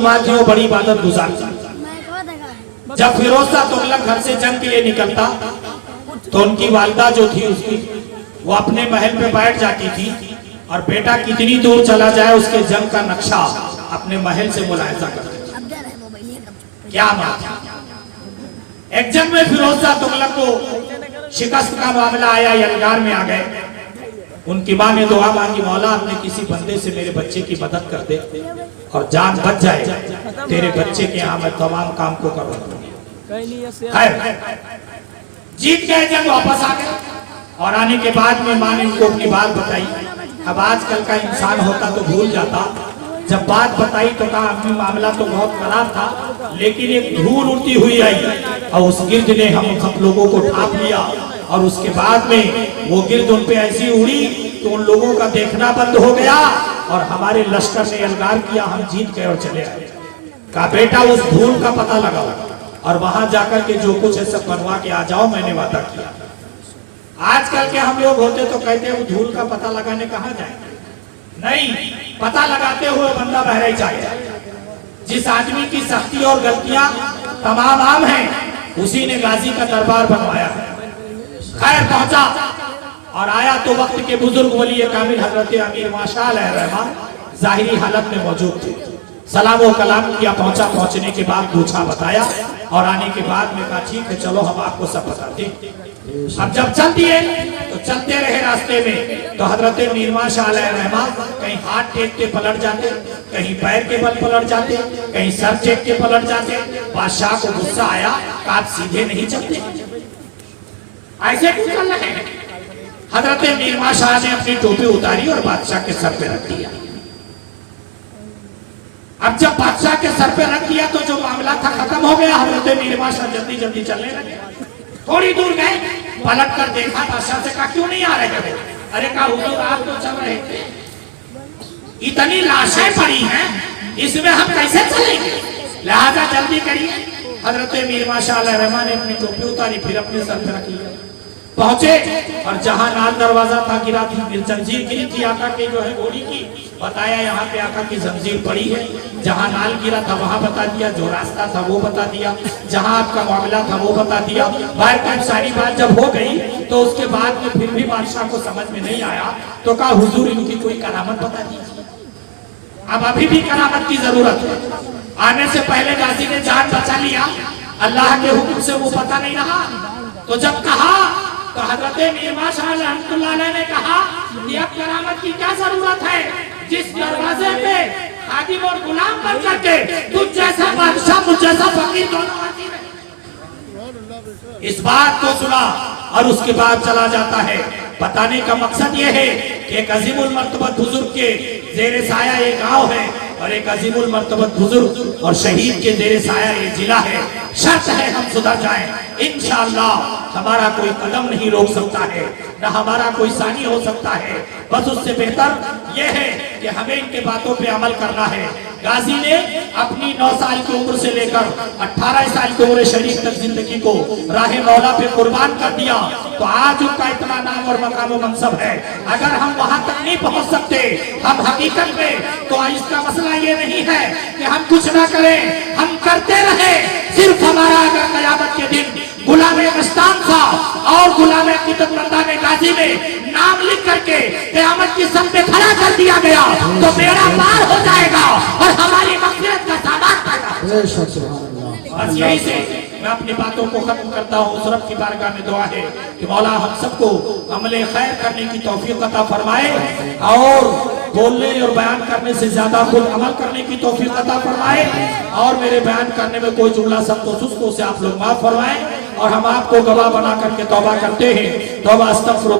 कुमार थी वो बड़ी इबादत गुजार थी। जब फिरोज शाह तुगलक घर से जंग के लिए निकलता तो उनकी वालिदा जो थी उसकी वो अपने महल पे बैठ जाती थी और बेटा कितनी दूर चला जाए उसके जंग का नक्शा अपने महल से मुलायजा करती थी। क्या बात है। एक जंग में फिरोज शाह तुगलक को शिकस्त का मामला आया, यलगार में आ गए। उनकी मां ने दुआ मांगी, मौला अपने किसी बंदे से मेरे बच्चे की मदद कर दे और जान बच जाए, तेरे बच्चे के यहाँ मैं तमाम काम को कर रहा हूँ। जीत गए, जंग वापस आ गए और आने के बाद में मां ने उनको अपनी बात बताई। अब आजकल का इंसान होता तो भूल जाता, जब बात बताई तो कहा अम्मी मामला तो बहुत खराब था, लेकिन एक धूल उड़ती हुई आई और उस गिर्द ने हम सब लोगों को ढांप लिया और उसके बाद में वो गिर्द उन पे ऐसी उड़ी कि उन लोगों का देखना बंद हो गया और हमारे लश्कर ने एल्गार किया, हम जीत गए और चले आए। कहा बेटा उस धूल का पता लगाओ और वहां जाकर के जो कुछ है सब बनवा के आ जाओ, मैंने वादा किया। आजकल के हम लोग होते तो कहते हैं वो धूल का पता लगाने कहाँ जाए, नहीं, पता लगाते हुए बंदा बहराई जाए। जिस आदमी की सख्ती और गलतियां तमाम आम हैं उसी ने गाजी का दरबार बनवाया है। खैर पहुंचा और आया तो वक्त के बुजुर्ग वली कामिल हजरत अमीर माशाअल्लाह रहमान जाहिरी हालत में मौजूद थे। सलाम व कलाम किया, पहुंचा, पहुंचने के बाद पूछा, बताया और आने के बाद में कहा ठीक है चलो हम आपको सब बताते। अब जब चल दिए तो चलते रहे रास्ते में तो हजरत मीर माशाअल्लाह रहमान कहीं हाथ टेक के पलट जाते, कहीं पैर के बल पलट जाते, कहीं सर टेक के पलट जाते। बादशाह को गुस्सा आया, आप सीधे नहीं चलते, ऐसे क्यों चल रहे हैं। हजरत मीर माशाअल्लाह ने अपनी टोपी उतारी और बादशाह के सर पे रख दिया। अब जब बादशाह के सर पे रख दिया तो जो मामला था खत्म हो गया। हजरत मीर माशाअल्लाह जल्दी जल्दी चलने लगे। थोड़ी दूर गए, पलट कर देखा, बादशाह से कहा क्यों नहीं आ रहे थे। अरे कहा हुजूर आप तो चल रहे थे, इतनी लाशें पड़ी हैं, इसमें हम कैसे चलेंगे, लिहाजा जल्दी करिए। हजरत मीर माशाअल्लाह रहमान ने अपनी टोपी उतारी, फिर अपने सर पे रख लिया। पहुंचे और जहां नाल दरवाजा था गिरा थी, जंजीर गिरी थी आका के जो है घोड़ी की, बताया यहाँ पे आका की जंजीर पड़ी है। जहां नाल गिरा था वहां बता दिया, जो रास्ता था वो बता दिया, जहां आपका मामला था वो बता दिया। बाहर की सारी बात जब हो गई तो उसके बाद में फिर भी बादशाह को समझ में नहीं आया तो कहा हुजूर इनकी कोई करामत बता दीजिए। अब अभी भी करामत की जरूरत है। आने से पहले गाजी ने जान बचा लिया, अल्लाह के हुक्म से वो पता नहीं रहा। तो जब कहा तो हजरत मीर माशाअल्लाह रहमतुल्लाह अलैह ने कहा कि अब करामत की क्या जरूरत है, जिस दरवाजे पे खादिम और गुलाम बन करके तुझ जैसा बादशाह मुझ जैसा फकीर दोनों हाजिर है। इस बात को सुना और उसके बाद चला जाता है। बताने का मकसद यह है कि एक अजीमुल मर्तबत बुजुर्ग के जेरे साया ये गांव है और एक अजीमुल मर्तबत बुजुर्ग और शहीद के जेरे साया ये जिला है। शर्त है हम सुधर जाएं, इंशाअल्लाह हमारा कोई कदम नहीं रोक सकता है, न हमारा कोई सानी हो सकता है। बस उससे बेहतर यह है कि हमें इनके बातों पे अमल करना है। गाजी ने अपनी 9 साल की उम्र से लेकर 18 साल की उम्र शरीफ तक जिंदगी को राह मौला पे कुर्बान कर दिया, तो आज उनका इतना नाम और मकाम और मनसब है। अगर हम वहां तक नहीं पहुंच सकते हम हकीकत में, तो इसका मसला ये नहीं है कि हम कुछ ना करें, हम करते रहे। सिर्फ हमारा अगर कयामत के दिन गुलाम मस्तान था और गुलाम अकीदतमंदान गाजी में नाम लिख करके कयामत की सम पे खड़ा कर दिया गया तो बेड़ा पार हो जाएगा और हमारी मग़फ़िरत का सामान पैदा। बस यही से मैं अपनी बातों को खत्म करता हूँ। उस रब की बारगाह में दुआ है कि मौला हम सबको अमले खैर करने की तौफीक अता फरमाए और बोलने और बयान करने से ज्यादा खुद अमल करने की तौफीक अता फरमाए। और मेरे बयान करने में कोई जुमला सख्त हो सुस्त से आप लोग माफ फरमाएं और हम आपको गवाह बना करके तौबा करते हैं। तौबा अस्तगफिरुल्लाह।